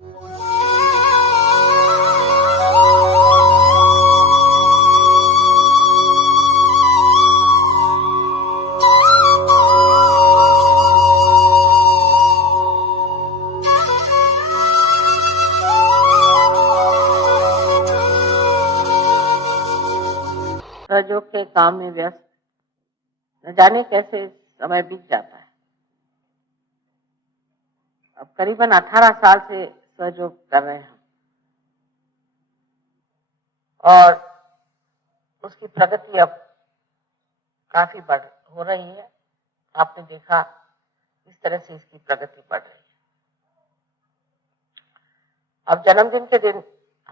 सहयोग के काम में व्यस्त न जाने कैसे समय बीत जाता है। अब करीबन 18 साल से सहयोग कर रहे हैं और उसकी प्रगति अब काफी हो रही है। आपने देखा इस तरह से इसकी प्रगति बढ़ रही है। अब जन्मदिन के दिन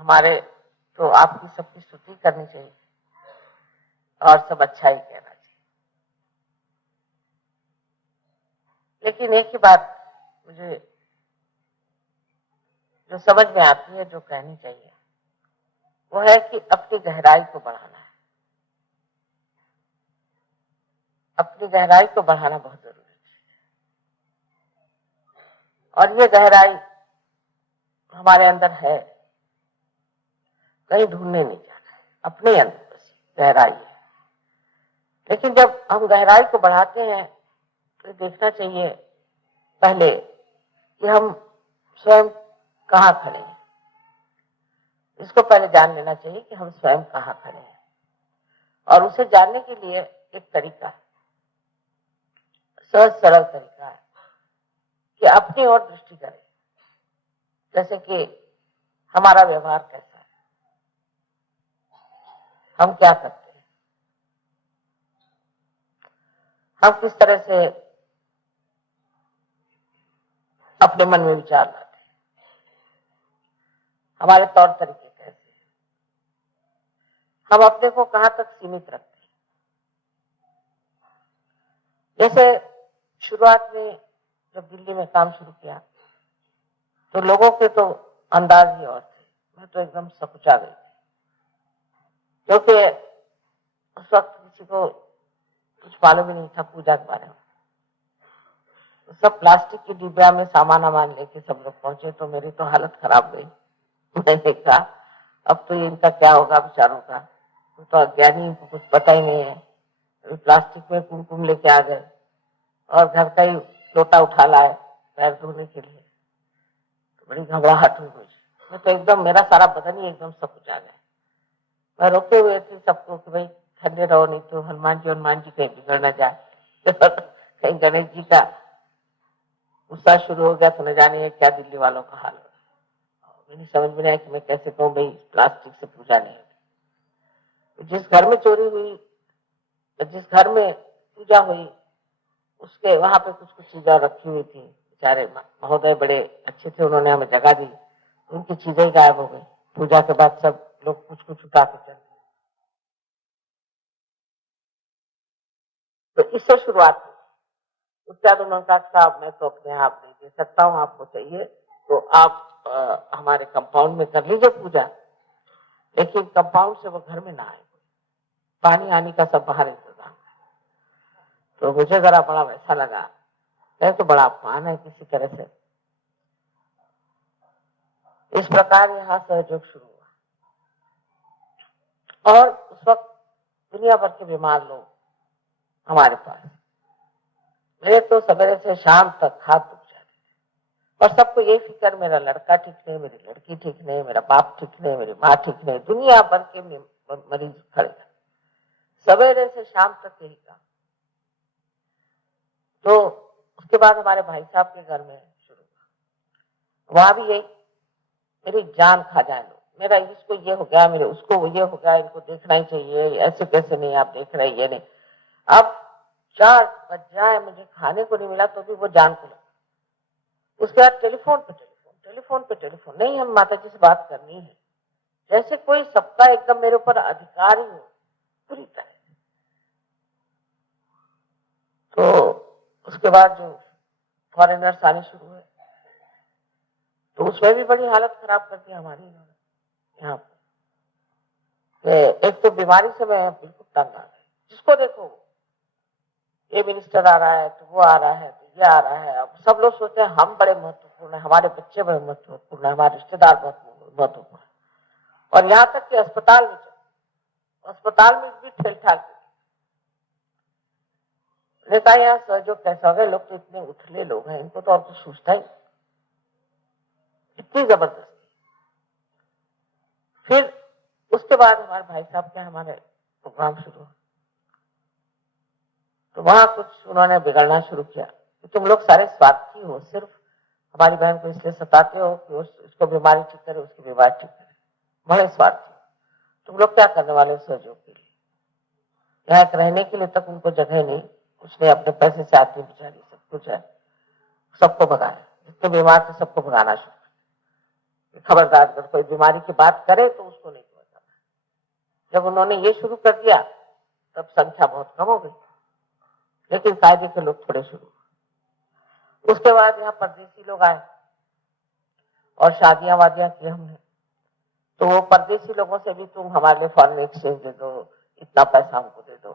हमारे तो आपकी सबकी स्तुति करनी चाहिए और सब अच्छा ही कहना चाहिए। लेकिन एक ही बात मुझे जो समझ में आती है, जो कहनी चाहिए, वो है कि अपनी गहराई को बढ़ाना है। अपनी गहराई को बढ़ाना बहुत जरूरी है और ये गहराई हमारे अंदर है, कहीं ढूंढने नहीं जाना है, अपने अंदर बस गहराई है। लेकिन जब हम गहराई को बढ़ाते हैं तो देखना चाहिए पहले कि हम स्वयं कहाँ खड़े हैं। इसको पहले जान लेना चाहिए कि हम स्वयं कहाँ खड़े हैं और उसे जानने के लिए एक तरीका है, सहज सरल तरीका है कि अपनी ओर दृष्टि करें। जैसे कि हमारा व्यवहार कैसा है, हम क्या करते हैं, हम किस तरह से अपने मन में विचार लाते हैं, हमारे तौर तरीके कैसे हैं, हम अपने को कहां तक सीमित रखते हैं। जैसे शुरुआत में जब दिल्ली में काम शुरू किया तो लोगों के तो अंदाज ही और थे, मैं तो एकदम सकुचा गई थी, क्योंकि उस वक्त किसी को कुछ मालूम ही नहीं था पूजा के बारे में। सब प्लास्टिक की डिब्बिया में सामान लेके सब लोग पहुंचे तो मेरी तो हालत खराब गई। मैंने कहा अब तो इनका क्या होगा बेचारों का, तो अज्ञानी, इनको कुछ पता ही नहीं है। प्लास्टिक में कुमकुम लेके आ गए और घर का ही लोटा उठा लाए पैर धोने के लिए, तो बड़ी घबराहट हुई मुझे। मैं तो एकदम, मेरा सारा बदन ही एकदम सकुचा गया। मैं रोके हुए थी सबको कि भाई ठंडे रहो, नहीं तो हनुमान जी कहीं बिगड़ न जाए कहीं गणेश जी का गुस्सा शुरू हो गया तो न जाने क्या दिल्ली वालों का हाल हो। मुझे समझ में आया कि मैं कैसे कहूँ भाई प्लास्टिक से पूजा नहीं होती। जिस घर में चोरी हुई, जिस घर में पूजा हुई, उसके वहां पे कुछ कुछ चीजें रखी हुई थी। बेचारे महोदय बड़े अच्छे थे, उन्होंने हमें जगह दी, उनकी चीजें गायब हो गई। पूजा के बाद सब लोग कुछ कुछ उठा के चले। तो इससे शुरुआत हुई। उसके बाद उन्होंने कहा साहब मैं तो अपने आप नहीं दे सकता हूँ, आपको चाहिए तो आप हमारे कंपाउंड में कर लीजिए पूजा, लेकिन कंपाउंड से वो घर में ना आए, पानी आने का सब बाहर इंतजाम है। तो मुझे जरा बड़ा वैसा लगा, तो बड़ा अपमान है किसी तरह से। इस प्रकार यहाँ सहयोग शुरू हुआ और उस वक्त दुनिया भर के बीमार लोग हमारे पास, मेरे तो सवेरे से शाम तक हाथ दुख जाते और सबको ये फिक्र, मेरा लड़का ठीक नहीं, मेरी लड़की ठीक नहीं, मेरा बाप ठीक नहीं, मेरी माँ ठीक नहीं, दुनिया भर के मरीज खड़े सवेरे से शाम तक यही काम। तो उसके बाद हमारे भाई साहब के घर में शुरू हुआ, वहां भी यही, मेरी जान खा जाए लोग, मेरा इसको ये हो गया, मेरे उसको ये हो गया, इनको देखना ही चाहिए, ऐसे कैसे नहीं आप देख रहे, ये नहीं। अब 4 बज जाए, मुझे खाने को नहीं मिला तो भी वो जान को लगा। उसके बाद टेलीफोन पे टेलीफोन, टेलीफोन पे टेलीफोन, नहीं हम माता जी से बात करनी है, जैसे कोई सबका एकदम मेरे ऊपर अधिकार ही हो पूरी तरह। तो उसके बाद जो फॉरेनर्स आने शुरू हुए तो उसमें भी बड़ी हालत खराब कर दी हमारी यहाँ पे। एक तो बीमारी से मैं बिल्कुल तंग आ गई, जिसको देखो ये मिनिस्टर आ रहा है तो वो आ रहा है, तो ये आ रहा है। अब सब लोग सोचते हैं हम बड़े महत्वपूर्ण है, हमारे बच्चे बड़े महत्वपूर्ण है, हमारे रिश्तेदार बहुत महत्वपूर्ण है। और यहाँ तक कि अस्पताल में भी ठेल ठाक नेता यहाँ सहयोग कैसा हो गए। लोग तो इतने उथले लोग हैं, इनको तो और कुछ सोचता ही, इतनी जबरदस्ती। फिर उसके बाद हमारे भाई साहब के हमारे प्रोग्राम शुरू हुआ, तो वहां कुछ उन्होंने बिगड़ना शुरू किया कि तुम लोग सारे स्वार्थी हो, सिर्फ हमारी बहन को इसलिए सताते हो कि उसको बीमारी ठीक करे, उसकी बीमारी ठीक करे, बड़े स्वार्थी। तुम लोग क्या करने वाले हो सहयोग के लिए? यहाँ रहने के लिए तक उनको जगह नहीं, उसने अपने पैसे से आती बेचारी, सब कुछ है, सबको भगाया, जितने बीमार थे सबको भगाना शुरू। खबरदार अगर कोई बीमारी की बात करे तो उसको नहीं बताना। जब उन्होंने ये शुरू कर दिया तब संख्या बहुत कम हो गई, लेकिन कायदे के लोग थोड़े शुरू। उसके बाद यहाँ परदेसी लोग आए और शादियां वादियां की हमने, तो वो परदेसी लोगों से भी तुम हमारे लिए फॉरेन एक्सचेंज दे दो, इतना पैसा हमको दे दो,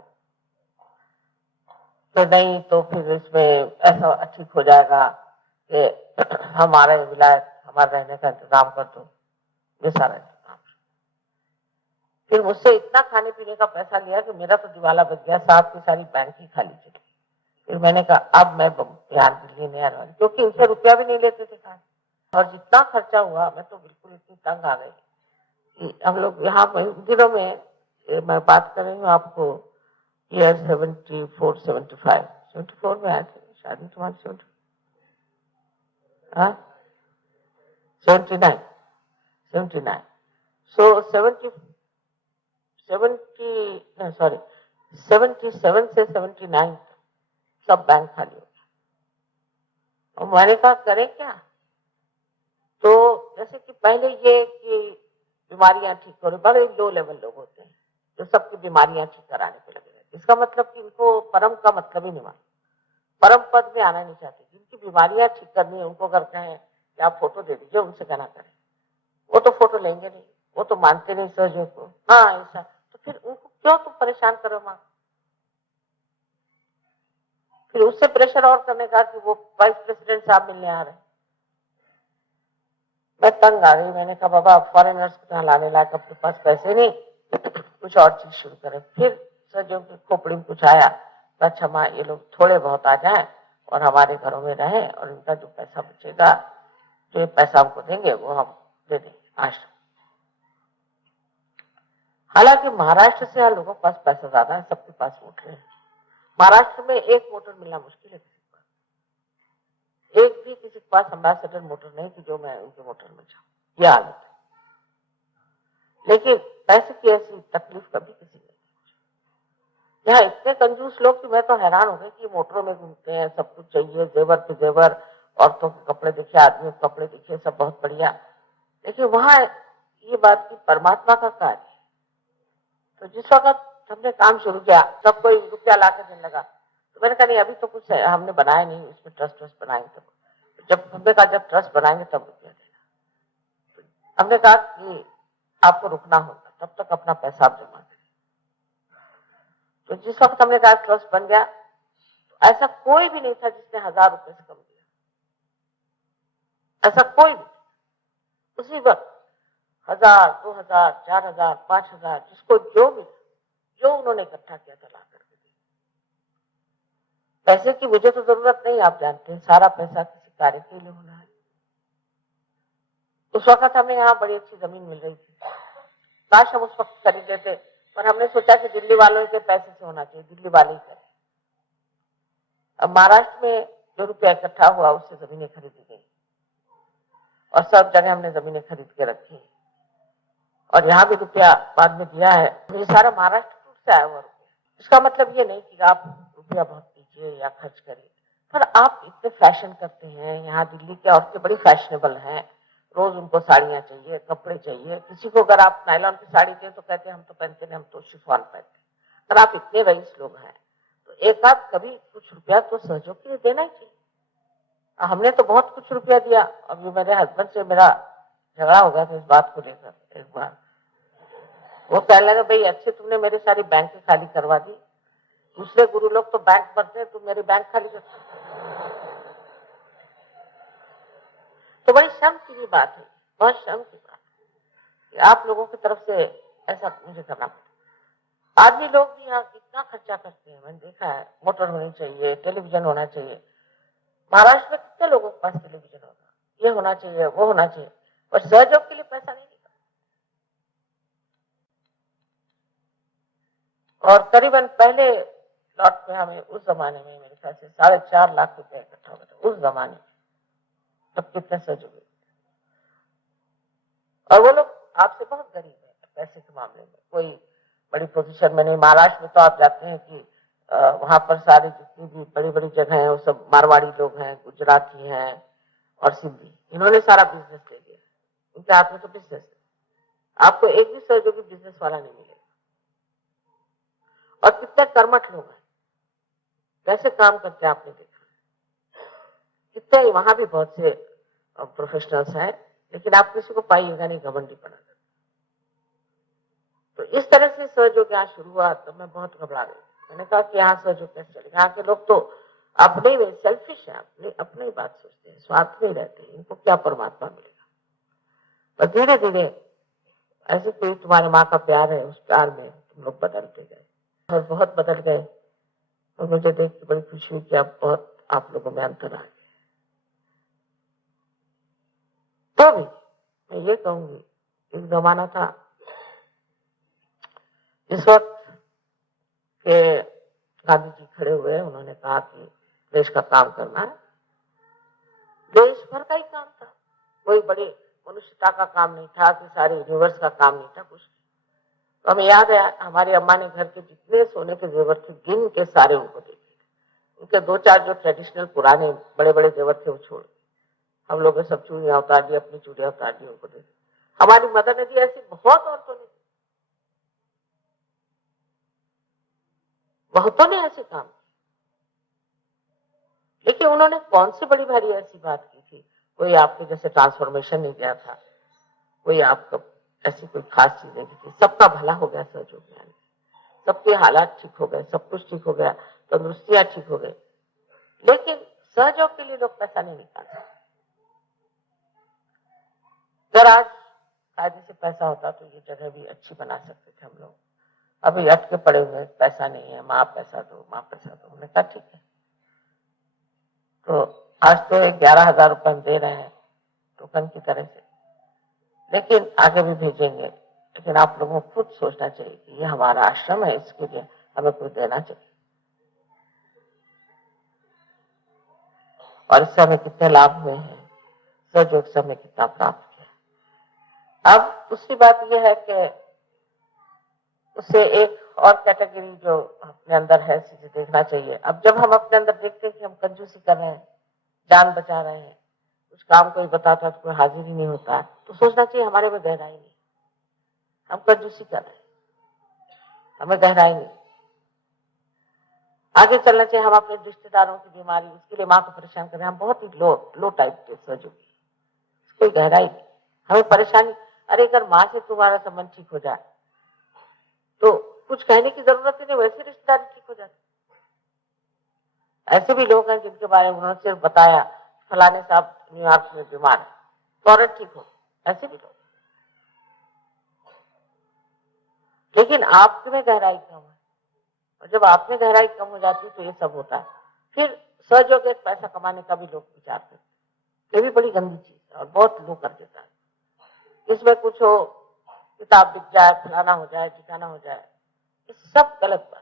तो नहीं तो फिर इसमें ऐसा ठीक हो जाएगा कि हमारे विलायत हमारे रहने का इंतजाम कर दो, ये सारा इंतजाम। फिर मुझसे इतना खाने पीने का पैसा लिया कि मेरा तो दिवाला बच गया, साहब की सारी बैंक ही खाली चली। फिर मैंने कहा अब मैं बिहार दिल्ली नहीं आने वाली, क्योंकि इनसे रुपया भी नहीं लेते थे खाने, और जितना खर्चा हुआ मैं तो बिल्कुल इतनी तंग आ गई कि हम लोग यहाँ दिनों में, मैं बात कर रही हूँ आपको ईयर 74 75 74 में आए थे शादी तुम्हारी, 79 79, सो 77 से 79 सब बैंक खाली हो गया। और मैंने कहा करें क्या? तो जैसे कि पहले ये कि बीमारियां ठीक हो रही, बड़े लो लेवल लोग होते हैं जो सबकी बीमारियां ठीक कराने पे लगे रहते, इसका मतलब कि इनको परम का मतलब ही नहीं मालूम, परम पद में आना नहीं चाहते। जिनकी बीमारियां ठीक करनी है उनको अगर कहें कि आप फोटो दे दीजिए, उनसे कहना करें, वो तो फोटो लेंगे नहीं, वो तो मानते नहीं सहयोग को। हाँ ऐसा, तो फिर उनको क्यों तुम परेशान करो माँ? फिर उससे प्रेशर और करने का कि वो वाइस प्रेसिडेंट साहब मिलने आ रहे। मैं तंग आ गई, मैंने कहा बाबा फॉरेनर्स को यहाँ लाने लायक अपने पास पैसे नहीं, कुछ और चीज शुरू करें। फिर सहयोग की खोपड़ी में कुछ आया, अच्छा माँ ये लोग थोड़े बहुत आ जाए और हमारे घरों में रहे, और इनका जो पैसा बचेगा, जो पैसा हमको देंगे वो हम दे देंगे आश्रम। हालांकि महाराष्ट्र से यहाँ लोगों के पास पैसा ज्यादा है, सबके पास वोट है। महाराष्ट्र में एक वोटर मिलना मुश्किल है, एक भी किसी के पास एम्बेसडर वोटर नहीं कि जो मैं उनके वोटर में जाऊं, यह हालत है। लेकिन पैसे की ऐसी तकलीफ कभी किसी ने, यहाँ इतने कंजूस लोग कि मैं तो हैरान हो गई कि मोटरों में घूमते हैं, सब कुछ चाहिए, जेवर के जेवर, औरतों के कपड़े देखिए, आदमियों के कपड़े देखिए, सब बहुत बढ़िया। लेकिन वहां ये बात की परमात्मा का कार्य। तो जिस वक्त हमने काम शुरू किया, सब कोई रुपया ला के देने लगा, तो मैंने कहा नहीं अभी तो कुछ हमने बनाया नहीं, इसमें ट्रस्ट बनाएंगे तब। जब हमने कहा जब ट्रस्ट बनाएंगे तब रुपया देना, तो हमने कहा कि आपको रुकना होगा, तब तक अपना पैसा आप जमा करें। तो जिस वक्त हमने कहा ट्रस्ट बन गया, तो ऐसा कोई भी नहीं था जिसने 1000 रुपए से कम दिया, ऐसा कोई भी। उसी वक्त 1000, 2000, 4000, 5000, जिसको जो मिला, जो उन्होंने इकट्ठा किया था ला करके। पैसे की मुझे तो जरूरत नहीं, आप जानते हैं सारा पैसा किसी कार्य के लिए होना है। उस वक्त हमें यहाँ बड़ी अच्छी जमीन मिल रही थी, काश हम उस वक्त खरीद लेते, पर हमने सोचा कि दिल्ली वालों के पैसे से होना चाहिए, दिल्ली वाले ही करें। अब महाराष्ट्र में जो रुपया इकट्ठा हुआ उससे जमीनें खरीदी गई, और सब जगह हमने जमीनें खरीद के रखी, और यहाँ भी रुपया बाद में दिया है। ये सारा महाराष्ट्र से आया हुआ रुपया। इसका मतलब ये नहीं कि आप रुपया बहुत दीजिए या खर्च करिए, पर आप इतने फैशन करते हैं। यहाँ दिल्ली की औरतें बड़ी फैशनेबल हैं, रोज उनको साड़ियां चाहिए, कपड़े चाहिए। किसी को अगर आप नायलॉन की साड़ी दें तो कहते हैं हम तो पहनते नहीं, हम तो शिफॉन पहनते हैं। अगर आप इतने रईस लोग हैं तो एक आध कभी कुछ रुपया तो सहयोग के लिए देना ही चाहिए। हमने तो बहुत कुछ रुपया दिया। अभी मेरे हस्बैंड से मेरा झगड़ा हो गया था इस बात को लेकर। एक बार वो कहने लगे भाई अच्छे तुमने मेरी सारी बैंक खाली करवा दी, दूसरे गुरु लोग तो बैंक भरते हैं, तुम मेरी बैंक खाली करते। तो बड़ी शर्म की भी बात है, बहुत शर्म की बात है कि आप लोगों की तरफ से ऐसा मुझे करना पड़ता। आदमी लोग भी यहाँ कितना खर्चा करते हैं, मैंने देखा है। मोटर होनी चाहिए, टेलीविजन होना चाहिए। महाराष्ट्र में कितने लोगों के पास टेलीविजन होगा, ये होना चाहिए, वो होना चाहिए, और सहयोग के लिए पैसा नहीं निकलता। और करीबन पहले लॉट में हमें उस जमाने में मेरे ख्याल से 4.5 लाख रुपए इकट्ठा हुआ था, उस जमाने में। तब कितने सहयोग, और वो लोग आपसे बहुत गरीब है पैसे के मामले में, कोई बड़ी पोजीशन में नहीं। महाराष्ट्र में तो आप जाते हैं कि वहां पर सारी जितनी भी बड़ी बड़ी जगह है वो सब मारवाड़ी लोग हैं, गुजराती हैं और सिंधी। इन्होंने सारा बिजनेस ले लिया, उनके हाथ में तो बिजनेस है। आपको एक भी सहयोगी बिजनेस वाला नहीं मिलेगा। और कितने कर्मठ लोग हैं, कैसे काम करते हैं आपने देखा। कितने वहां भी बहुत से प्रोफेशनल्स हैं, लेकिन आप किसी को पाइएगा नहीं घमंडी बना। तो इस तरह से सहयोग यहाँ शुरू हुआ, तो मैं बहुत घबरा गई। मैंने कहा कि यहाँ सहयोग कैसे चलेगा, यहाँ के लोग तो अपने में सेल्फिश है, अपनी बात सोचते हैं, स्वार्थ में रहते हैं, इनको क्या परमात्मा मिलेगा। पर धीरे धीरे ऐसे कोई तुम्हारे माँ का प्यार है, उस प्यार में तुम लोग बदलते गए और बहुत बदल गए। और मुझे देख के बड़ी खुशी हुई कि अब बहुत आप लोगों में अंतर आ गया। तो भी मैं ये कहूंगी, एक जमाना था इस वक्त के गांधी जी खड़े हुए, उन्होंने कहा कि देश का काम करना है। देश भर का ही काम था, कोई बड़ी मनुष्यता का काम नहीं था कि सारे यूनिवर्स का काम नहीं था, कुछ। तो हमें याद है हमारी अम्मा ने घर के जितने सोने के जेवर थे गिन के सारे उनको दे दिए। उनके 2-4 जो ट्रेडिशनल पुराने बड़े बड़े जेवर थे वो छोड़, हम लोग ने सब चूड़ियां उतार दी, अपनी चूड़ियां उतार दी, उनको दे दी। हमारी मदर ने दी, ऐसी बहुत औरतों ने, बहुतों ने ऐसे काम। लेकिन उन्होंने कौन सी बड़ी भारी ऐसी बात की थी, कोई आपके जैसे ट्रांसफॉर्मेशन नहीं गया था, कोई आपका ऐसी कोई खास चीज नहीं थी। सबका भला हो गया सहयोग में, सबके हालात ठीक हो गए, सब कुछ ठीक हो गया, तंदुरुस्तियां ठीक हो गई। लेकिन सहयोग के लिए लोग पैसा नहीं निकालते। अगर आज कायदे से पैसा होता तो ये जगह भी अच्छी बना सकते थे हम लोग। अभी अटके पड़े हुए, पैसा नहीं है, माँ पैसा दो, माँ पैसा दो। हमने कहा ठीक है। तो आज तो 11,000 रुपए हम दे रहे हैं टोकन की तरह से, लेकिन आगे भी भेजेंगे। लेकिन आप लोगों को खुद सोचना चाहिए कि ये हमारा आश्रम है, इसके लिए हमें कुछ देना चाहिए। और इससे हमें कितने लाभ हुए हैं, सहयोग से हमें कितना प्राप्त किया। अब दूसरी बात यह है कि उससे एक और कैटेगरी जो अपने अंदर है, चीजें देखना चाहिए। अब जब हम अपने अंदर देखते हैं कि हम कंजूसी कर रहे हैं, जान बचा रहे हैं, कुछ काम कोई बताता है तो कोई हाजिर ही नहीं होता, तो सोचना चाहिए हमारे में गहराई नहीं, हम कंजूसी कर रहे हैं, हमें गहराई नहीं। आगे चलना चाहिए। हम अपने रिश्तेदारों की बीमारी, उसके लिए माँ को परेशान कर रहे हैं, हम बहुत ही लो टाइप के सहयोगी, कोई गहराई नहीं, हमें परेशानी। अरे अगर माँ से तुम्हारा संबंध ठीक हो जाए तो कुछ कहने की जरूरत ही नहीं, वैसे रिश्तेदारी ठीक हो जाती। ऐसे भी लोग हैं जिनके बारे में उन्होंने सिर्फ बताया फलाने साहब न्यूयॉर्क में बीमार है, फौरन ठीक हो, ऐसे भी लोग। लेकिन आपके में गहराई कम है, और जब आप में गहराई कम हो जाती है तो ये सब होता है। फिर सहयोग एक पैसा कमाने का भी लोग विचार करते हैं, ये भी बड़ी गंदी चीज है और बहुत लोग कर देता है। इसमें कुछ हो, किताब बिक जाए, फलाना हो जाए, ठिकाना हो जाए, ये सब गलत बात है।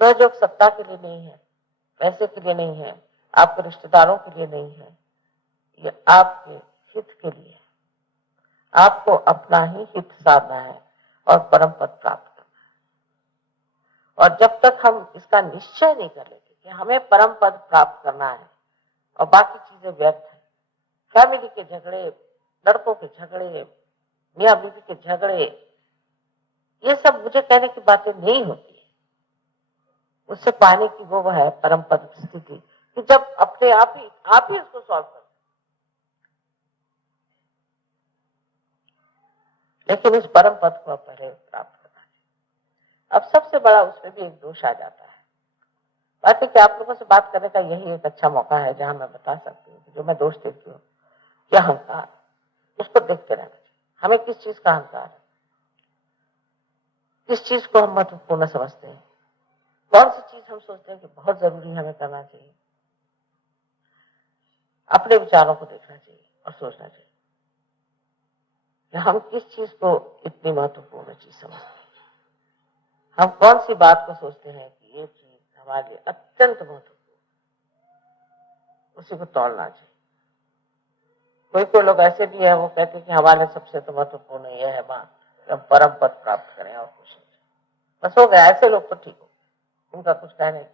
सहयोग सत्ता के लिए नहीं है, पैसे के लिए नहीं है, आपके रिश्तेदारों के लिए नहीं है, ये आपके हित के लिए है। आपको अपना ही हित साधना है और परम पद प्राप्त करना है। और जब तक हम इसका निश्चय नहीं कर लेते कि हमें परम पद प्राप्त करना है और बाकी चीजें व्यर्थ है, फैमिली के झगड़े, लड़कों के झगड़े, मियाँ बीवी के झगड़े, ये सब मुझे कहने की बातें नहीं होती। उससे पाने की वो है परम पद स्थिति, कि जब अपने आप ही उसको सॉल्व कर। लेकिन इस परम पद को पहले प्राप्त करना है। अब सबसे बड़ा उसमें भी एक दोष आ जाता है, बात है कि आप लोगों से बात करने का यही एक अच्छा मौका है जहां मैं बता सकती हूँ जो मैं दोष देती हूँ क्या अहंकार, उसको देखते रहना चाहिए। हमें किस चीज का अहंकार है, किस चीज को हम महत्वपूर्ण समझते हैं, कौन सी चीज हम सोचते हैं कि बहुत जरूरी हमें करना चाहिए। अपने विचारों को देखना चाहिए और सोचना चाहिए कि हम किस चीज को इतनी महत्वपूर्ण चीज समझते हैं। हम कौन सी बात को सोचते हैं कि ये चीज हमारे लिए अत्यंत महत्वपूर्ण, उसी को तोड़ना चाहिए। कोई कोई लोग ऐसे भी है वो कहते हैं कि हमारे सबसे तो महत्वपूर्ण यह है माँ कि हम परम पद प्राप्त करें और कुछ नहीं, बस हो गया। ऐसे लोग तो ठीक हो, उनका कुछ कहने नहीं,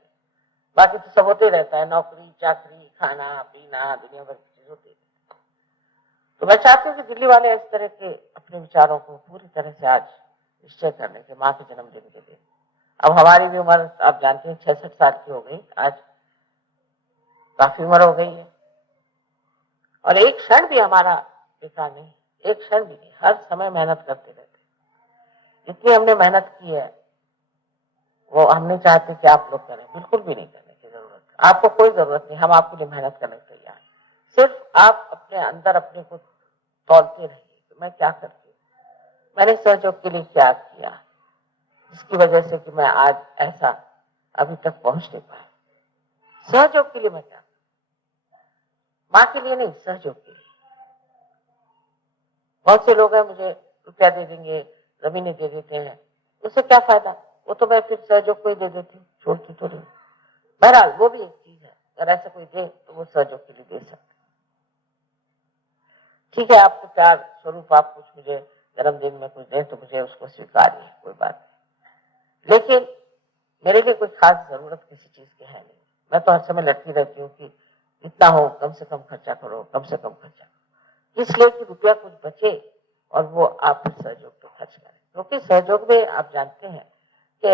बाकी तो सब होते ही रहता है, नौकरी चाकरी खाना पीना दुनिया भर की चीज होती है। तो मैं चाहती हूँ कि दिल्ली वाले इस तरह के अपने विचारों को पूरी तरह से आज निश्चय कर लें कि माँ के जन्मदिन के दिन। अब हमारी भी उम्र आप जानते हैं 66 साल की हो गई, आज काफी उम्र हो गई है और एक क्षण भी हमारा बेकार नहीं, एक क्षण भी नहीं, हर समय मेहनत करते रहते। जितनी हमने मेहनत की है वो हम नहीं चाहते कि आप लोग करें, बिल्कुल भी नहीं करने की जरूरत, आपको कोई जरूरत नहीं, हम आपके लिए मेहनत करने के तैयार हैं। सिर्फ आप अपने अंदर अपने को तौलते रहिए, मैं क्या करती हूँ, मैंने सहयोग के लिए क्या किया जिसकी वजह से कि मैं आज ऐसा अभी तक पहुंच नहीं पाया। सहयोग के लिए मैं क्या, माँ के लिए नहीं, सहयोग के लिए। बहुत से लोग हैं मुझे रुपया दे देंगे, जमीनें दे देते हैं, उससे क्या फायदा, वो तो मैं फिर सहयोग को ही दे देती हूँ, छोड़ती तो नहीं। बहरहाल वो भी एक चीज है, अगर ऐसा कोई दे तो वो सहयोग के लिए दे सकते। ठीक है, आपके प्यार स्वरूप आप कुछ मुझे जन्मदिन में कुछ दें तो मुझे उसको स्वीकार है, कोई बात नहीं, लेकिन मेरे लिए कोई खास जरूरत किसी चीज की है नहीं। मैं तो हर समय लड़ती रहती हूँ कि इतना हो, कम से कम खर्चा करो, कम से कम खर्चा करो, इसलिए कि रुपया कुछ बचे और वो आप फिर सहयोग पे खर्च करें। क्योंकि सहयोग में आप जानते हैं कि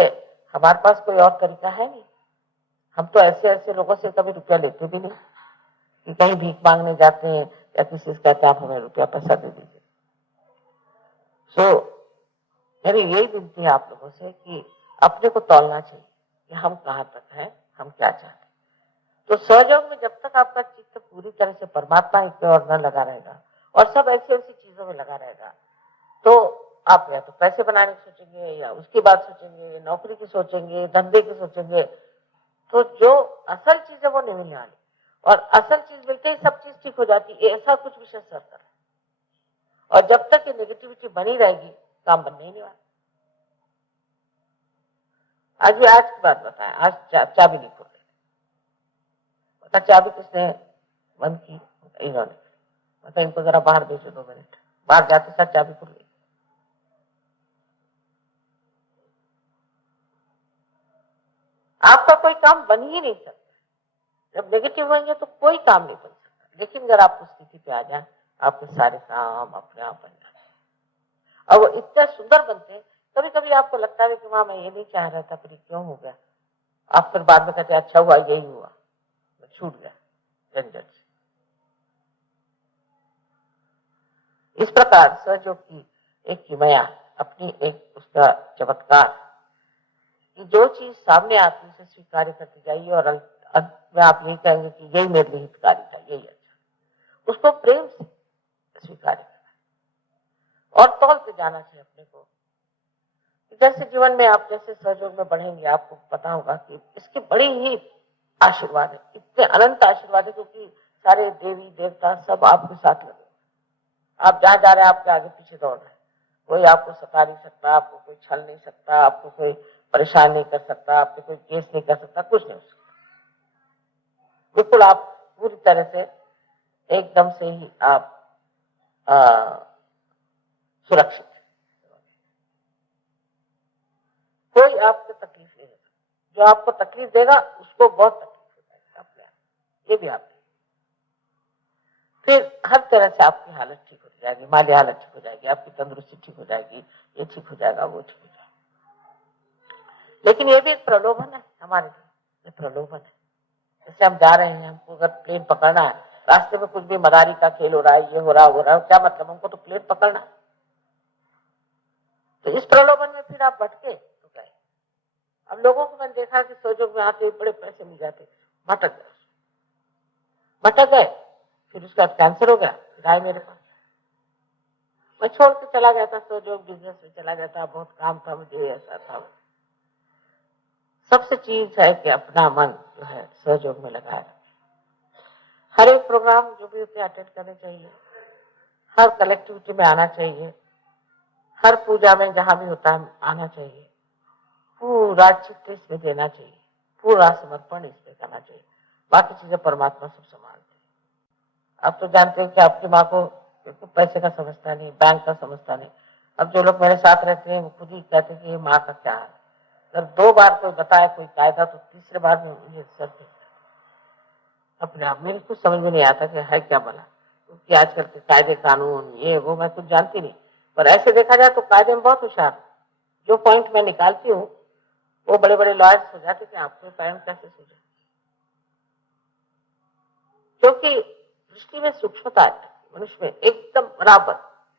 हमारे पास कोई और तरीका है नहीं। हम तो ऐसे ऐसे लोगों से कभी रुपया लेते भी नहीं कि कहीं भीख मांगने जाते हैं या किसी से कहते हैं आप हमें रुपया पैसा दे दीजिए। मेरी यही विनती है आप लोगों से कि अपने को तौलना चाहिए कि हम कहाँ तक हैं, हम क्या चाहते हैं। तो सहयोग में जब तक आपका चित्त पूरी तरह से परमात्मा की ओर न लगा रहेगा और सब ऐसी ऐसी चीजों में लगा रहेगा, तो आप या तो पैसे बनाने की सोचेंगे या उसकी बात सोचेंगे, नौकरी की सोचेंगे, धंधे की सोचेंगे, तो जो असल चीज है वो नहीं मिलने वाली। और असल चीज मिलते ही सब चीज ठीक हो जाती है, ऐसा कुछ विषय सर कर। और जब तक ये नेगेटिविटी बनी रहेगी काम बनने ही नहीं वाला। आज भी आज की बात बताएं, आज चाबी नहीं खोल रही, पता चाबी किसने बंद की, इन्होंने, मतलब इनको जरा बाहर भेजो 2 मिनट, बाहर जाते साथ चाबी खुल गई। आपका कोई काम बन ही नहीं सकता, जब नेगेटिव होंगे तो कोई काम नहीं बन सकता। लेकिन अगर आप उस स्थिति पे आ जाए, आपके सारे काम अपने आप बन जाते और वो इतने सुंदर बनते हैं। कभी कभी आपको लगता है कि माँ मैं ये नहीं चाह रहा था, फिर क्यों हो गया, आप फिर बाद में कहते अच्छा हुआ यही हुआ, छूट गया झंझट से। इस प्रकार सहयोग की एक किमया, अपनी एक उसका चमत्कार कि जो चीज सामने आती है उसे स्वीकार करती जाइए और अंत में आप यही कहेंगे कि यही मेरे लिए हितकारी था, यही अच्छा, उसको प्रेम से स्वीकार करना और तौलते जाना चाहिए अपने को। जैसे जीवन में आप जैसे सहयोग में बढ़ेंगे आपको पता होगा कि इसके बड़ी ही आशीर्वाद है, इतने अनंत आशीर्वाद है, क्योंकि सारे देवी देवता सब आपके साथ लगे, आप जहां जा रहे हैं आपके आगे पीछे दौड़ रहे हैं, कोई आपको सता नहीं सकता, आपको कोई छल नहीं सकता, आपको कोई परेशान नहीं कर सकता, आपको कोई केस नहीं कर सकता, कुछ नहीं हो सकता। बिल्कुल आप पूरी तरह से एकदम से ही आप सुरक्षित, कोई आपको तकलीफ नहीं होगा, जो आपको तकलीफ देगा उसको बहुत तकलीफ हो जाएगी अपने आप, ये भी आप फिर हर तरह से आपकी हालत ठीक हो जाएगी, माली हालत ठीक हो जाएगी, आपकी तंदुरुस्ती ठीक हो जाएगी, ये ठीक हो जाएगा, वो ठीक हो जाएगा। लेकिन ये भी एक प्रलोभन है हमारे लिए, ये प्रलोभन है। जैसे हम जा रहे हैं, हमको अगर प्लेन पकड़ना है, रास्ते में कुछ भी मदारी का खेल हो रहा है, ये हो रहा है, क्या मतलब, हमको तो प्लेन पकड़ना है। तो इस प्रलोभन में फिर आप भटके तो गए, अब लोगों को मैंने देखा कि सहयोग में आते बड़े पैसे मिल जाते, भटक गए, फिर उसके बाद कैंसर हो गया, फिर आए मेरे पास। मैं छोड़ के चला जाता, सहयोग बिजनेस में चला जाता, बहुत काम था मुझे, ऐसा था। सबसे चीज है कि अपना मन जो है सहयोग में लगाए रखें। हर एक प्रोग्राम जो भी होते अटेंड करने चाहिए, हर कलेक्टिविटी में आना चाहिए, हर पूजा में जहां भी होता है आना चाहिए, पूरा चित्त इसमें देना चाहिए, पूरा समर्पण इसमें करना चाहिए। बाकी चीजें परमात्मा सब संभालते हैं। आप तो जानते हैं कि आपकी माँ को पैसे का समझता नहीं, बैंक का समझता नहीं। अब जो लोग मेरे साथ रहते हैं वो खुद ही कहते हैं कि ये माँ का क्या है। अगर 2 बार कोई बताए कोई कायदा तो तीसरे बार में मुझे सर अपने आप मेरे कुछ समझ में नहीं आता कि है क्या बना, क्योंकि आजकल के कायदे कानून ये वो मैं कुछ जानती नहीं। पर ऐसे देखा जाए तो कायदे में बहुत होशियार। जो पॉइंट मैं निकालती हूँ वो बड़े बड़े लॉयर्स हो जाते थे, आपको पॉइंट कैसे सूझे, क्योंकि दृष्टि में सूक्ष्मता है मनुष्य में, एकदम बराबर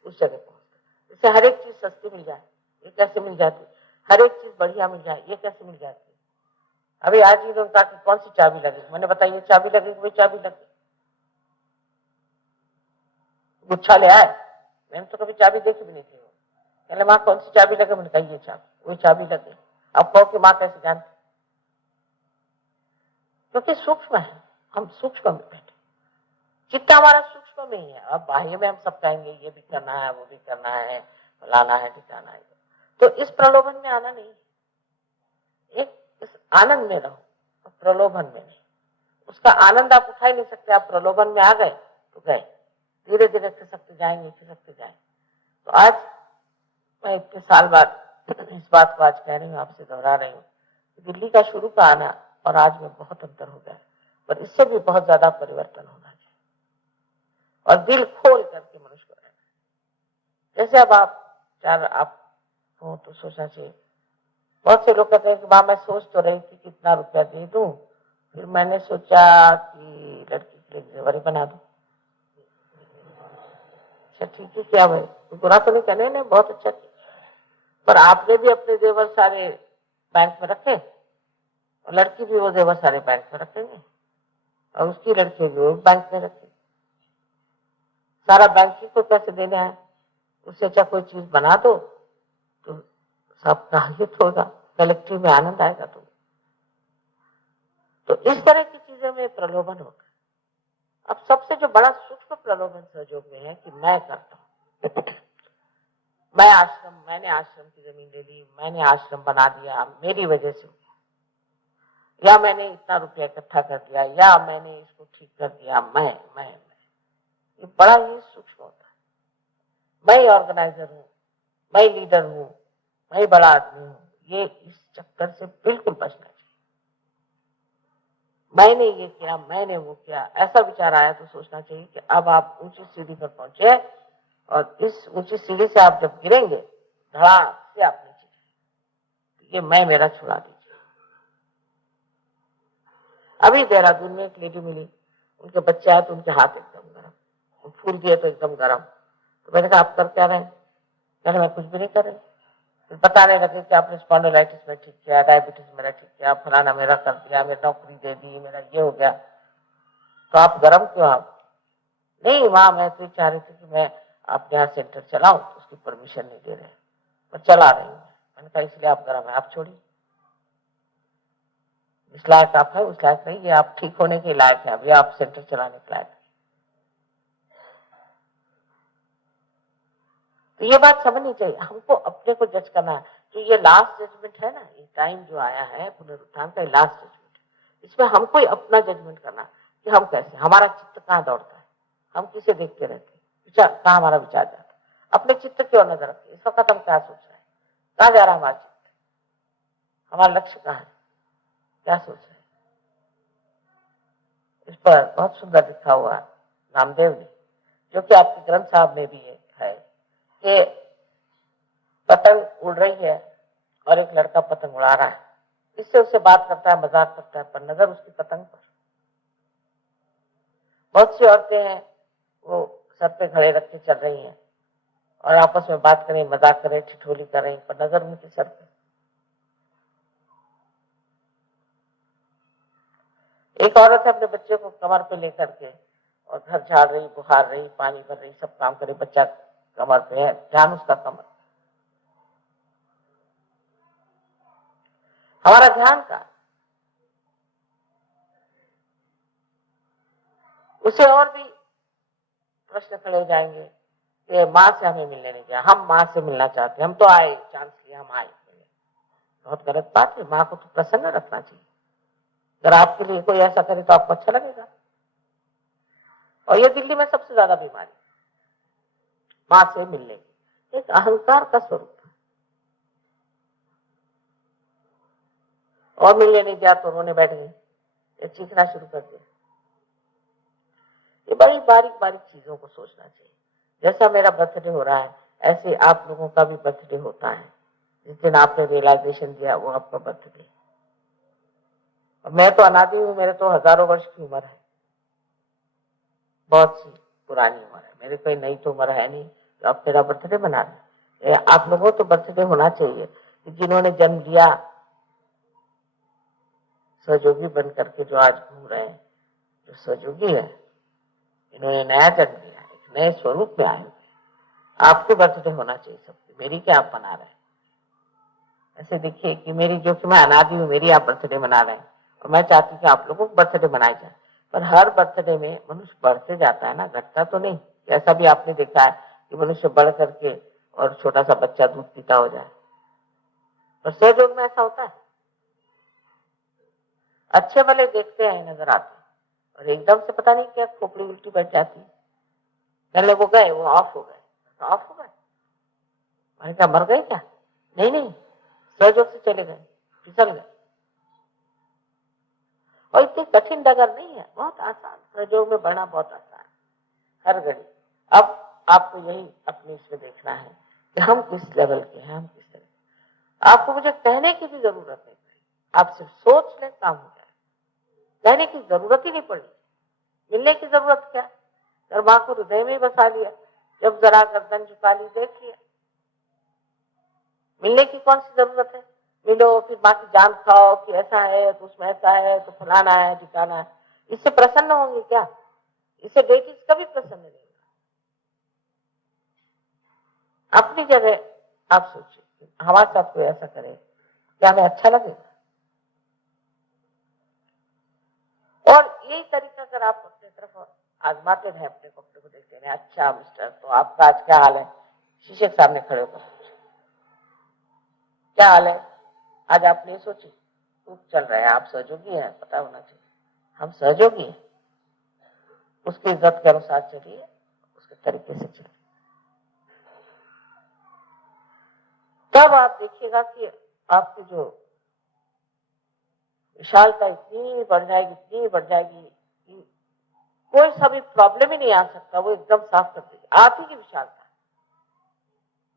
उस जगह पहुंचता। जैसे हर एक चीज सस्ती मिल जाए, ये कैसे मिल जाती, हर एक चीज बढ़िया मिल जाए, ये कैसे मिल जाती। अभी आज ही उन्होंने कहा कि कौन सी चाबी लगेगी, मैंने बताया ये चाबी लगेगी, वही चाबी लगेगी। गुच्छा ले आए, मैंने तो कभी चाबी देखी भी नहीं थी। कहले माँ कौन सी चाबी लगे, मैंने कहा ये चाबी, वही चाबी लगे। अब कहो कि माँ कैसे जानती, क्योंकि सूक्ष्म है, हम सूक्ष्म में बैठे, चित्त हमारा सूक्ष्म में ही है। अब बाह्य में हम सब कहेंगे ये भी करना है, वो भी करना है, फलाना है ठिकाना है, तो इस प्रलोभन में आना नहीं, एक इस आनंद में रहो, प्रलोभन में नहीं। उसका आनंद आप उठा ही नहीं सकते, आप प्रलोभन में आ गए तो गए, धीरे धीरे खिसकते जाएंगे खिसकते जाएंगे। तो आज मैं इतने साल बाद इस बात को आज कह रही हूँ, आपसे दोहरा रही हूँ। दिल्ली का शुरू का आना और आज में बहुत अंतर हो गया, पर इससे भी बहुत ज्यादा परिवर्तन होना चाहिए और दिल खोल करके मनुष्य को रहना। जैसे अब आप चार आप हो तो सोचना चाहिए। बहुत से लोग कहते हैं कि माँ मैं सोच तो रही थी कितना रुपया दे दूं, फिर मैंने सोचा कि लड़की के लिए जेवर बना दूं। अच्छा ठीक है, क्या भाई बुरा तो नहीं कहने ने, बहुत अच्छा किया, पर आपने भी अपने जेवर सारे बैंक में रखे और लड़की भी वो जेवर सारे बैंक में रखेंगे और उसकी लड़की भी वो बैंक में रखेगी। सारा बैंक ही को पैसे देने हैं, उससे अच्छा कोई चीज बना दो तो सबका हित होगा, कलेक्टिव में आनंद आएगा। तो इस तरह की चीजों में प्रलोभन होगा। अब सबसे जो बड़ा सूक्ष्म प्रलोभन सहयोग में है कि मैं करता हूँ मैंने आश्रम की जमीन ले ली, मैंने आश्रम बना दिया, मेरी वजह से, या मैंने इतना रुपया इकट्ठा कर दिया, या मैंने इसको ठीक कर दिया, मैं ये बड़ा ही सूक्ष्म होता है। मैं ऑर्गेनाइजर हूँ, मैं लीडर हूँ, मैं बड़ा आदमी हूँ, ये इस चक्कर से बिल्कुल बचना चाहिए। मैंने ये किया, मैंने वो किया, ऐसा विचार आया तो सोचना चाहिए कि अब आप ऊंची सीढ़ी पर पहुंचे और इस ऊंची सीढ़ी से आप जब गिरेंगे धड़ाक से आप नीचे, ये मैं मेरा छुड़ा दीजिए। अभी देहरादून में एक लेडी मिली, उनके बच्चे आए तो उनके हाथ एकदम गर्म, फूल दिए तो एकदम गर्म। तो मैंने कहा आप कर क्या रहे हैं, कहने मैं कुछ भी नहीं कर रही। फिर बताने लगे कि आपने स्पॉन्डिलाइटिस में ठीक किया, डायबिटीज मेरा ठीक किया, फलाना मेरा कर दिया, मेरी नौकरी दे दी, मेरा ये हो गया, तो आप गर्म क्यों? आप नहीं माँ मैं तो चाह रही थी कि मैं आपके यहाँ सेंटर चलाऊं, तो उसकी परमिशन नहीं दे रहे, पर चला रही हूँ। मैंने कहा इसलिए आप गर्म है, आप छोड़िए, इस लायक आप है उस लायक नहीं, ये आप ठीक होने के लायक है, अभी आप सेंटर चलाने के लायक। तो ये बात समझनी चाहिए, हमको अपने को जज करना है। जो ये लास्ट जजमेंट है ना, ये टाइम जो आया है पुनरुत्थान का, लास्ट जजमेंट, इसमें हमको ही अपना जजमेंट करना कि हम कैसे, हमारा चित्त कहाँ दौड़ता है, हम किसे देखते रहते हैं, विचार कहाँ हमारा विचार जाता है, अपने चित्त की ओर नजर रखते, इस वक्त हम क्या सोच रहे हैं, कहाँ जा रहा है हमारा चित्त, हमारा लक्ष्य कहाँ है, क्या सोच रहे हैं। इस पर बहुत सुंदर लिखा हुआ नामदेव ने, जो कि आपके ग्रंथ साहब में भी है कि पतंग उड़ रही है और एक लड़का पतंग उड़ा रहा है, इससे उससे बात करता है, मजाक करता है, पर नजर उसकी पतंग पर। बहुत सी औरतें हैं वो सर पे घड़े रख के चल रही हैं और आपस में बात करें, मजाक करें, ठिठोली कर रही, पर नजर उनकी सर पे। एक औरत है अपने बच्चे को कमर पे लेकर के और घर झाड़ रही, बुहार रही, पानी भर रही, सब काम करे, बच्चा कमर पे है, ध्यान उसका कमर, हमारा ध्यान का। उसे और भी प्रश्न खड़े हो जाएंगे कि माँ से हमें मिलने नहीं दिया, हम माँ से मिलना चाहते हैं, हम तो आए, चांस लिया, हम आए। बहुत गलत बात है, माँ को तो प्रसन्न रखना चाहिए। अगर आपके लिए कोई ऐसा करे तो आपको अच्छा लगेगा। और ये दिल्ली में सबसे ज्यादा बीमारी माँ से मिलने की, एक अहंकार का स्वरूप है। और मिलने नहीं दिया तो रोने बैठ गए, ये चीखना शुरू कर दिया। ये बड़ी बारीक बारीक चीजों को सोचना चाहिए। जैसा मेरा बर्थडे हो रहा है, ऐसे आप लोगों का भी बर्थडे होता है। जिस दिन आपने रियलाइजेशन दिया वो आपका बर्थडे। मैं तो अनादि हूँ, मेरे तो हजारों वर्ष की उम्र है, बहुत सी पुरानी उम्र है, मेरी कोई नई तो उम्र है नहीं तो आप मेरा बर्थडे मना रहे। आप लोगों तो बर्थडे होना चाहिए कि जिन्होंने जन्म लिया, सहयोगी बन करके जो आज घूम रहे हैं, जो सहयोगी है, इन्होंने नया जन्म लिया, एक नए स्वरूप में आए हुए, आपके बर्थडे होना चाहिए सबकी, मेरी क्या आप मना रहे हैं। ऐसे देखिए कि मेरी, जो कि मैं अनादि हूँ, मेरी आप बर्थडे मना रहे हैं और मैं चाहती हूँ कि आप लोगों को बर्थडे मनाए जाए। पर हर बर्थडे में मनुष्य बढ़ते जाता है ना, घटता तो नहीं। ऐसा भी आपने देखा है कि मनुष्य बढ़ करके और छोटा सा बच्चा दूध पीता हो जाए, पर सहयोग में ऐसा होता है। अच्छे भले देखते हैं, नजर आते हैं, और एकदम से पता नहीं क्या खोपड़ी उल्टी बैठ जाती है। पहले वो गए, वो ऑफ हो गए, तो ऑफ हो गए, मैंने कहा मर गए क्या? नहीं नहीं, सहयोग से चले गए, फिसल गए। और इतनी कठिन डगर नहीं है, बहुत आसान, सहयोग में बढ़ना बहुत आसान हर घड़ी। अब आपको यही अपने इसमें देखना है कि हम किस लेवल के हैं, हम किस तरह। आपको मुझे कहने की भी जरूरत नहीं, आप सिर्फ सोच लें, काम हो जाए। कहने की जरूरत ही नहीं पड़ी, मिलने की जरूरत क्या, अगर माँ को हृदय में ही बसा लिया, जब जरा गर्दन झुका ली, देख लिया, मिलने की कौन सी जरूरत है। मिलो फिर माँ की जान खाओ कि ऐसा है तो उसमें ऐसा है तो फलाना है ठिकाना है, इससे प्रसन्न होंगे क्या? इससे डेटिस कभी प्रसन्न नहीं। अपनी जगह आप सोचिए, हमारे साथ कोई ऐसा करे, क्या हमें अच्छा लगेगा? और यही तरीका अगर आप अपनी तरफ आजमाते रहे, अपने कपड़े को देखते रहे, अच्छा मिस्टर तो आपका आज क्या हाल है, शीशे के सामने खड़े होकर क्या हाल है आज, आपने सोची खूब चल रहा है, आप सहयोगी हैं, पता होना चाहिए हम सहयोगी हैं, उसकी इज्जत के अनुसार चलिए, उसके तरीके से चलिए। तब आप देखिएगा कि आपकी जो विशालता इतनी बढ़ जाएगी, इतनी बढ़ जाएगी कि कोई सा भी प्रॉब्लम ही नहीं आ सकता, वो एकदम साफ कर देगी। आप ही की विशालता,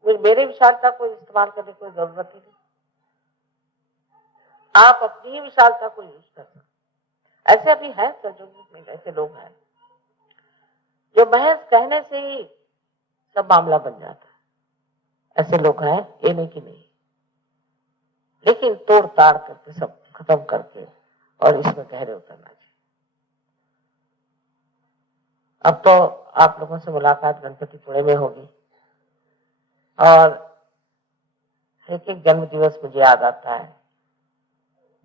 मेरे विशालता को इस्तेमाल करने की कोई जरूरत ही नहीं, आप अपनी ही विशालता को यूज कर सकते। ऐसे अभी है सहयोगी में, ऐसे लोग हैं जो महज कहने से ही सब मामला बन जाता है। ऐसे लोग हैं, ये नहीं कि नहीं, लेकिन तोड़ ताड़ करके सब खत्म करके और इसमें गहरे उतरना चाहिए। अब तो आप लोगों से मुलाकात गणपतिपुणे में होगी और एक एक जन्म दिवस मुझे याद आता है,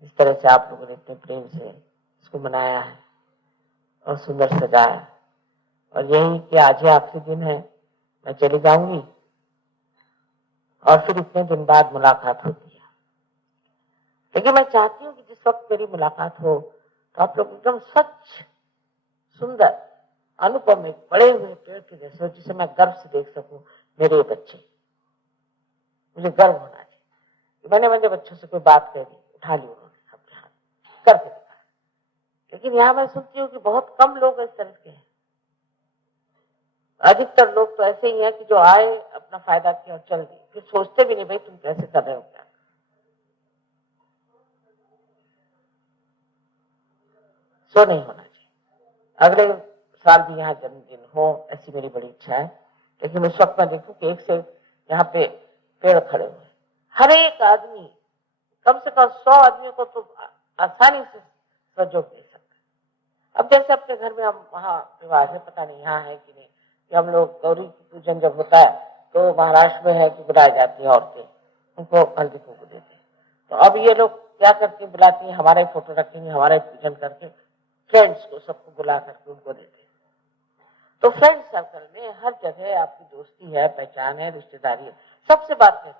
जिस तरह से आप लोगों ने इतने प्रेम से इसको मनाया है और सुंदर सजाया। और यही कि आज ही आखिरी दिन है, मैं चली जाऊंगी और फिर इतने दिन बाद मुलाकात होती है। लेकिन मैं चाहती हूँ कि जिस वक्त मेरी मुलाकात हो तो आप लोग एकदम स्वच्छ, सुंदर, अनुपम, एक बड़े हुए पेड़ के जैसे हो, जिसे मैं गर्व से देख सकूं, मेरे बच्चे, मुझे गर्व होना चाहिए। मैंने मेरे बच्चों से कोई बात कह दी, उठा ली उन्होंने अपने हाथ करके दिखा। लेकिन यहाँ मैं सुनती हूँ कि बहुत कम लोग इस तरह के हैं, अधिकतर लोग तो ऐसे ही हैं कि जो आए अपना फायदा किया और चल दिए, फिर सोचते भी नहीं भाई तुम कैसे कर रहे हो क्या। सो नहीं होना चाहिए। अगले साल भी यहाँ जन्मदिन हो, ऐसी मेरी बड़ी इच्छा है। लेकिन उस वक्त मैं देखूं कि एक से यहाँ पे पेड़ खड़े हुए, हर एक आदमी कम से कम 100 आदमियों को तो आसानी से सहयोग दे सकता है। अब जैसे अपने घर में हम वहाँ रिवाज है, पता नहीं यहाँ है कि नहीं, कि हम लोग गौरी की पूजन जब होता है तो महाराष्ट्र में है कि बुलाई जाती है औरतें, उनको हल्दी कुमकुम देती है। तो अब ये लोग क्या करके बुलाती है, हमारा ही फोटो रखेंगे, हमारा ही पूजन करके फ्रेंड्स को सबको बुला करके उनको देते हैं। तो फ्रेंड सर्कल में हर जगह आपकी दोस्ती है, पहचान है, रिश्तेदारी है, सबसे बात करें,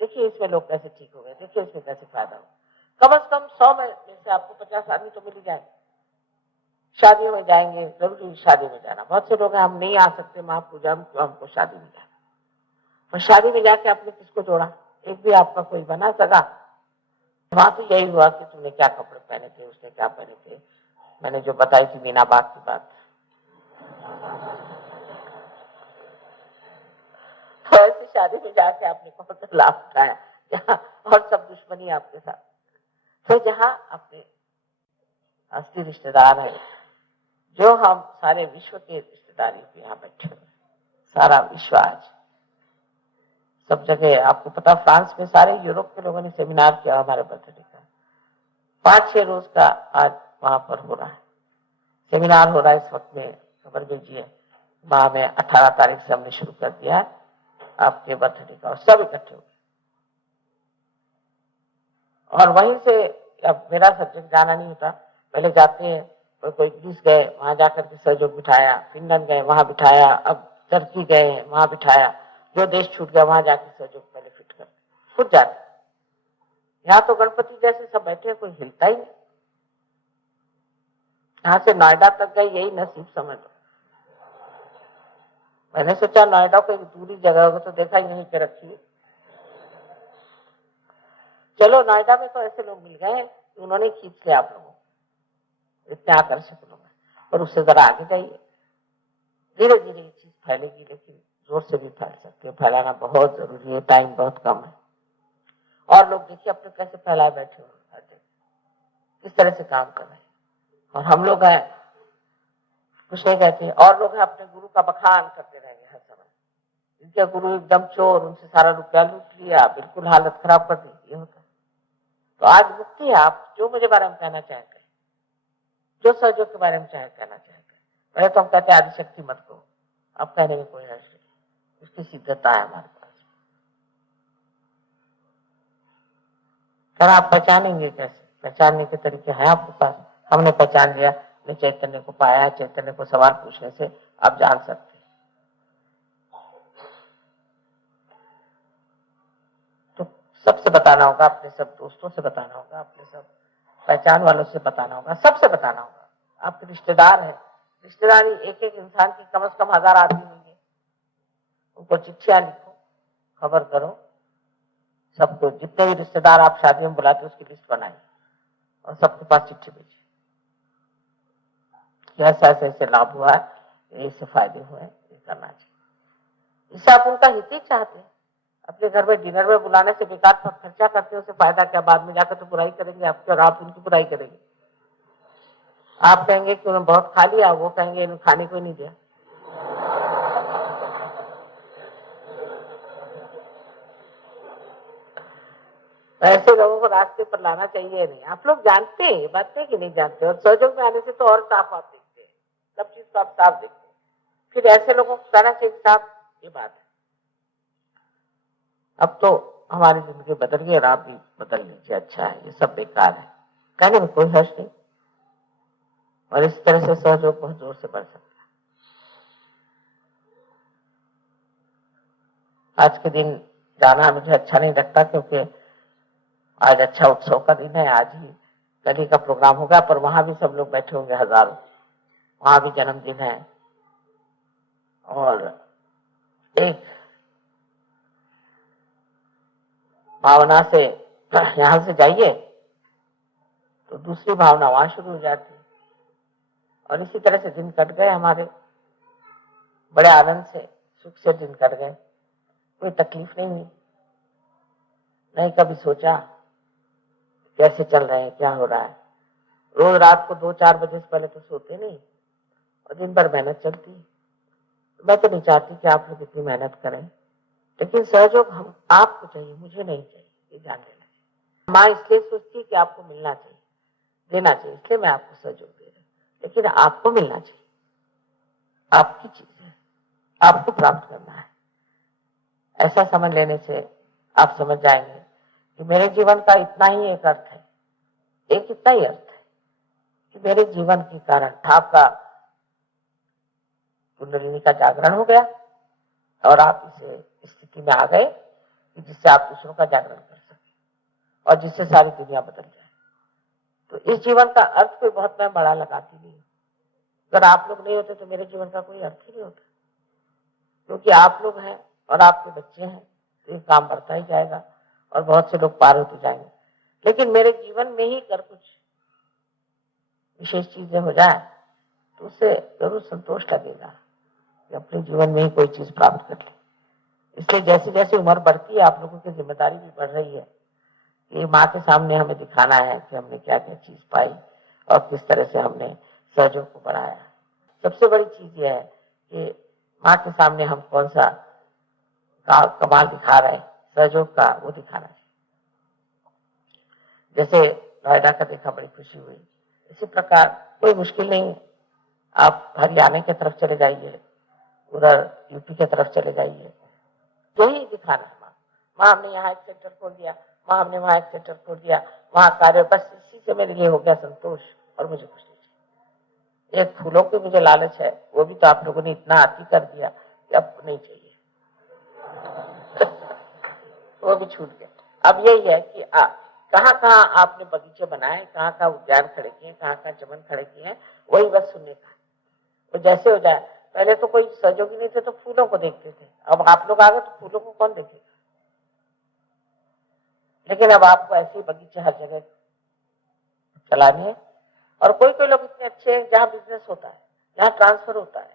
देखिए इसमें लोग कैसे ठीक हो गए, देखिए इसमें कैसे फायदा हो। कम से कम 100 में से आपको 50 आदमी तो मिल ही जाएंगे। शादियों में जाएंगे, जरूरी शादी में जाना, बहुत से लोग हैं हम नहीं आ सकते महापूजा में, तो हमको शादी में जाना, और शादी में जाके आपने किसको जोड़ा, एक भी आपका कोई बना सका। वहां तो यही हुआ कि तुमने क्या कपड़े पहने थे, उसने क्या पहने थे, मैंने जो बताई थी मीना बाग की बात, तो ऐसी शादी में जाके आपने कौन सा लाभ उठाया, जहाँ और सब दुश्मनी आपके साथ। तो जहाँ अपने असली रिश्तेदार है, जो हम सारे विश्व के रिश्तेदारी पे यहाँ बैठे हुए, सारा विश्व आज सब जगह, आपको पता फ्रांस में सारे यूरोप के लोगों ने सेमिनार किया हमारे बर्थडे का, 5-6 रोज का आज वहां पर हो रहा है, सेमिनार हो रहा है इस वक्त में, खबर भेजिए। वहां में 18 तारीख से हमने शुरू कर दिया आपके बर्थडे का, और सब इकट्ठे हो। और वहीं से, अब मेरा सब्जेक्ट जाना नहीं होता, पहले जाते हैं, कोई ग्रीस गए वहां जाकर के सहयोग बिठाया, फिनलैंड गए वहां बिठाया, अब टर्की गए वहां बिठाया, जो देश छूट गया वहां जाके सहयोग पहले फिट कर खुद जाते। यहाँ तो गणपति जैसे सब बैठे, कोई हिलता ही नहीं। यहाँ से नोएडा तक गए, यही नसीब समझ लो। मैंने सोचा नोएडा को एक दूरी जगह हो तो देखा ही नहीं पे रखी। चलो नोएडा में तो ऐसे लोग मिल गए, उन्होंने खींच लिया आप लोगों, इतने आकर्षक लोग हैं, और उससे जरा आगे जाइए, धीरे धीरे ये चीज फैलेगी, लेकिन जोर से भी फैल सकती है, फैलाना बहुत जरूरी है, टाइम बहुत कम है। और लोग देखिए अपने कैसे फैलाए बैठे हुए, किस तरह से काम कर रहे हैं, और हम लोग हैं कुछ नहीं कहते, और लोग हैं अपने गुरु का बखान करते रहेंगे हर समय, इनके गुरु एकदम चोर, उनसे सारा रुपया लूट लिया, बिल्कुल हालत खराब कर दी, ये होता है। तो आज मुक्ति है, आप जो मुझे बारे में कहना चाहते हैं, जो सहयोग के बारे में कहना चाहते हैं, पहले तो हम कहते हैं आदिशक्ति मत कहो, अब कहने में कोई हर्ष नहीं, उसकी सिद्धता है हमारे पास। आप पहचानेंगे कैसे, पहचानने के तरीके हैं आपके पास, हमने पहचान लिया, चैतन्य को पाया, चैतन्य को सवाल पूछने से आप जान सकते हैं। तो सबसे बताना होगा, अपने सब दोस्तों से बताना होगा, अपने सब पहचान वालों से बताना होगा, सबसे बताना होगा। आपके रिश्तेदार है, रिश्तेदारी एक एक इंसान की कम से कम 1000 आदमी होंगे, उनको चिट्ठियां लिखो, खबर करो, सबको, जितने भी रिश्तेदार आप शादी में बुलाते उसकी लिस्ट बनाइए और सबके पास चिट्ठी भेजिए, ऐसा ऐसे लाभ हुआ है, इससे फायदे हुए, ये करना चाहिए। इससे आप उनका हित ही चाहते हैं। अपने घर में डिनर में बुलाने से बेकार खर्चा करते हैं, उससे फायदा क्या, बाद में जाकर तो बुराई करेंगे आपकी, और आप उनकी बुराई करेंगे। आप कहेंगे कि उन्होंने बहुत खा लिया, वो कहेंगे इन्होंने खाने को ही नहीं दिया। ऐसे लोगों को रास्ते पर लाना चाहिए नहीं। आप लोग जानते हैं बात नहीं कि नहीं जानते, और सहयोग में आने से तो और साफ आप देखते हैं, सब चीज को आप साफ देखते हैं। फिर ऐसे लोगों को कहना चाहिए साफ, ये बात है। अब तो हमारी जिंदगी बदल गई और आप भी बदल लीजिए, अच्छा है, ये सब बेकार है, कहने में कोई हर्ष नहीं, और इस तरह से सहयोग बहुत जोर से बढ़ सकता है। आज के दिन जाना मुझे अच्छा नहीं लगता, क्योंकि आज अच्छा उत्सव का दिन है, आज ही कल का प्रोग्राम होगा, पर वहां भी सब लोग बैठे होंगे हजारों, वहां भी जन्मदिन है, और एक भावना से यहां से जाइए तो दूसरी भावना वहां शुरू हो जाती है, और इसी तरह से दिन कट गए हमारे, बड़े आनंद से सुख से दिन कट गए, कोई तकलीफ नहीं हुई, नहीं कभी सोचा कैसे चल रहे हैं, क्या हो रहा है। रोज रात को 2-4 बजे से पहले तो सोते नहीं, और दिन भर मेहनत चलती है। मैं तो नहीं चाहती कि आप लोग इतनी मेहनत करें, लेकिन सहयोग हम आपको चाहिए, मुझे नहीं चाहिए, ये जान लेना चाहिए। माँ इसलिए सोचती है कि आपको मिलना चाहिए, देना चाहिए, इसलिए मैं आपको सहयोग दे रही हूँ, लेकिन आपको मिलना चाहिए, आपकी चीज है, आपको प्राप्त करना है। ऐसा समझ लेने से आप समझ जाएंगे कि मेरे जीवन का इतना ही एक अर्थ है, एक इतना ही अर्थ है कि मेरे जीवन के कारण आपका कुंडलिनी का जागरण हो गया और आप इस स्थिति में आ गए जिससे आप दूसरों का जागरण कर सके और जिससे सारी दुनिया बदल जाए। तो इस जीवन का अर्थ कोई बहुत मैं बड़ा लगाती नहीं। अगर आप लोग नहीं होते तो मेरे जीवन का कोई अर्थ ही नहीं होता, क्योंकि आप लोग हैं और आपके बच्चे हैं, तो ये काम बढ़ता ही जाएगा और बहुत से लोग पार होते जाएंगे। लेकिन मेरे जीवन में ही कर कुछ विशेष चीजें हो जाए तो उससे जरूर संतोष लगेगा कि अपने जीवन में ही कोई चीज प्राप्त कर ले। इसलिए जैसे जैसे उम्र बढ़ती है आप लोगों की जिम्मेदारी भी बढ़ रही है। ये माँ के सामने हमें दिखाना है कि हमने क्या क्या चीज पाई और किस तरह से हमने सहयोग को बढ़ाया। सबसे बड़ी चीज यह है कि माँ के सामने हम कौन सा कमाल दिखा रहे हैं, सहयोग का, वो दिखाना है। जैसे नोएडा का देखा, बड़ी खुशी हुई। इसी प्रकार कोई मुश्किल नहीं, आप हरियाणा की तरफ चले जाइए, उधर यूपी की तरफ चले जाइए, यही दिखाना है। माँ हमने यहाँ एक सेंटर खोल दिया, माँ हमने वहाँ एक सेंटर खोल दिया, वहाँ कार्य, बस इसी से मेरे लिए हो गया संतोष और मुझे खुशी। एक फूलों की मुझे लालच है, वो भी तो आप लोगों ने इतना अति कर दिया कि अब नहीं चाहिए वो भी छूट गया। अब यही है कि कहाँ कहाँ आपने बगीचे बनाए, कहाँ कहाँ उद्यान खड़े किए, कहाँ कहाँ चमन खड़े किए हैं, वही बस सुनने का। तो जैसे हो जाए, पहले तो कोई सहयोगी नहीं थे तो फूलों को देखते थे, अब आप लोग आ गए तो फूलों को कौन देखेगा। लेकिन अब आपको ऐसे बगीचे हर जगह चलाने हैं। और कोई कोई लोग इतने अच्छे हैं जहाँ बिजनेस होता है, जहाँ ट्रांसफर होता है,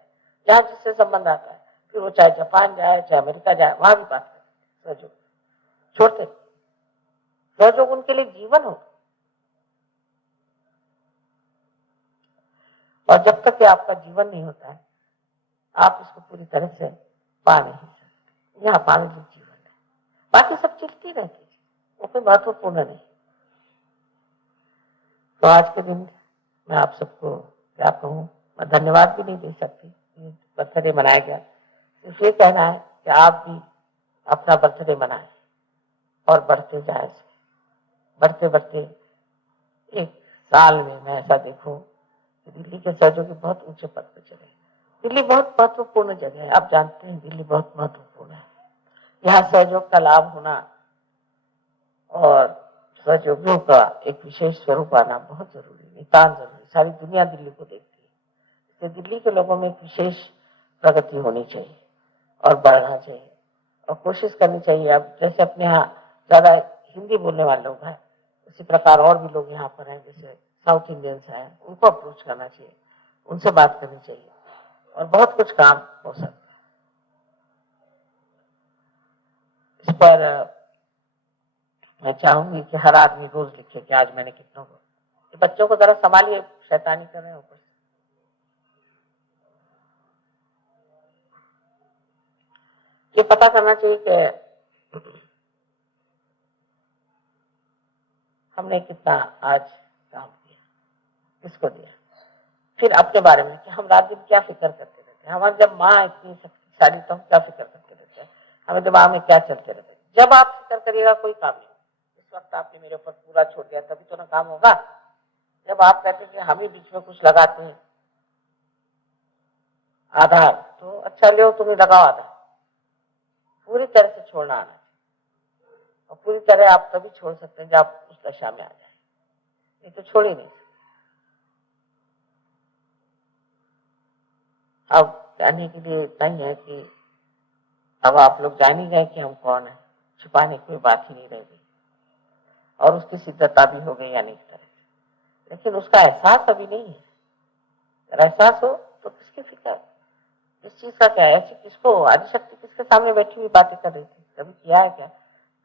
जहाँ जिससे संबंध आता है, फिर वो चाहे जापान जाए चाहे अमेरिका जाए, वहां भी बात करते सहयोग छोड़ते। सहयोग उनके लिए जीवन हो। और जब तक कि आपका जीवन नहीं होता है आप इसको पूरी तरह से पा नहीं सकते। यहाँ पाने लिए जीवन है, बाकी सब चलती रहती है, वो कोई महत्वपूर्ण नहीं। तो आज के दिन मैं आप सबको क्या कहूँ, मैं धन्यवाद भी नहीं दे सकती। बर्थडे मनाया गया, सिर्फ ये कहना है कि आप भी अपना बर्थडे मनाएं और बढ़ते जाए। बढ़ते बढ़ते एक साल में मैं ऐसा देखूं कि दिल्ली के सहयोगी बहुत ऊंचे पद पर चले। दिल्ली बहुत महत्वपूर्ण जगह है, आप जानते हैं दिल्ली बहुत महत्वपूर्ण है। यहाँ सहयोग का लाभ होना और सहयोगियों का एक विशेष स्वरूप आना बहुत जरूरी, नितांत जरूरी। सारी दुनिया दिल्ली को देखती है, इसलिए दिल्ली के लोगों में एक विशेष प्रगति होनी चाहिए और बढ़ना चाहिए और कोशिश करनी चाहिए। अब जैसे अपने यहाँ ज्यादा हिंदी बोलने वाले लोग हैं, उसी प्रकार और भी लोग यहाँ पर हैं, जैसे साउथ इंडियंस हैं, उनको अप्रोच करना चाहिए, उनसे बात करनी चाहिए और बहुत कुछ काम हो सकता है। इस पर मैं चाहूंगी कि हर आदमी रोज लिखे कि आज मैंने कितनों को। बच्चों को जरा संभालिए, शैतानी कर रहे हैं ऊपर। ये पता करना चाहिए कि हमने कितना आज काम किया, किसको दिया। फिर अपने बारे में कि हम रात दिन क्या फिक्र करते रहते हैं। हमारी जब माँ इतनी शक्तिशाली तो हम क्या फिक्र करते रहते हैं, हमें दिमाग में क्या चलते रहते हैं। जब आप फिक्र करिएगा कोई काम नहीं। इस वक्त आपने मेरे ऊपर पूरा छोड़ दिया, तभी तो ना काम होगा। जब आप कहते हैं हम ही बीच में कुछ लगाते हैं आधार, तो अच्छा ले तुम्हें लगाओ आधार, पूरी तरह से छोड़ना आना चाहिए। और पूरी तरह आप तभी छोड़ सकते हैं जब आप उस दशा में आ जाए, नहीं तो छोड़ ही नहीं सकते। अब कहने के लिए इतना ही है कि अब आप लोग जान ही गए कि हम कौन है, छुपाने की कोई बात ही नहीं रह गई और उसकी सिद्धता भी हो गई अनेक तरह से। लेकिन उसका एहसास अभी नहीं है। अगर एहसास हो तो किसकी फिक्र, इस चीज का क्या है, ऐसी किसको आदिशक्ति किसके सामने बैठी हुई बातें कर रही थी, कभी किया है क्या?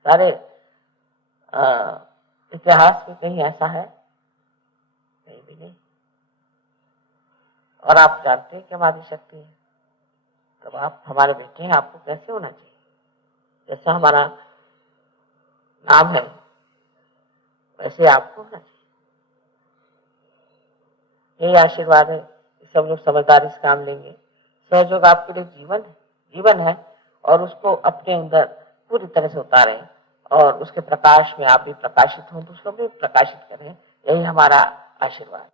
सारे इतिहास में कहीं ऐसा है? कहीं भी नहीं। और आप जानते हैं कि हम आदिशक्ति है, तब आप हमारे बेटे हैं, आपको कैसे होना चाहिए? जैसा हमारा नाम है वैसे आपको होना चाहिए। यही आशीर्वाद है कि सब लोग समझदारी से काम लेंगे। सहयोग आपके लिए जीवन है और उसको अपने अंदर पूरी तरह से उतारें और उसके प्रकाश में आप भी प्रकाशित हों, दूसरों को भी प्रकाशित करें। यही हमारा आशीर्वाद।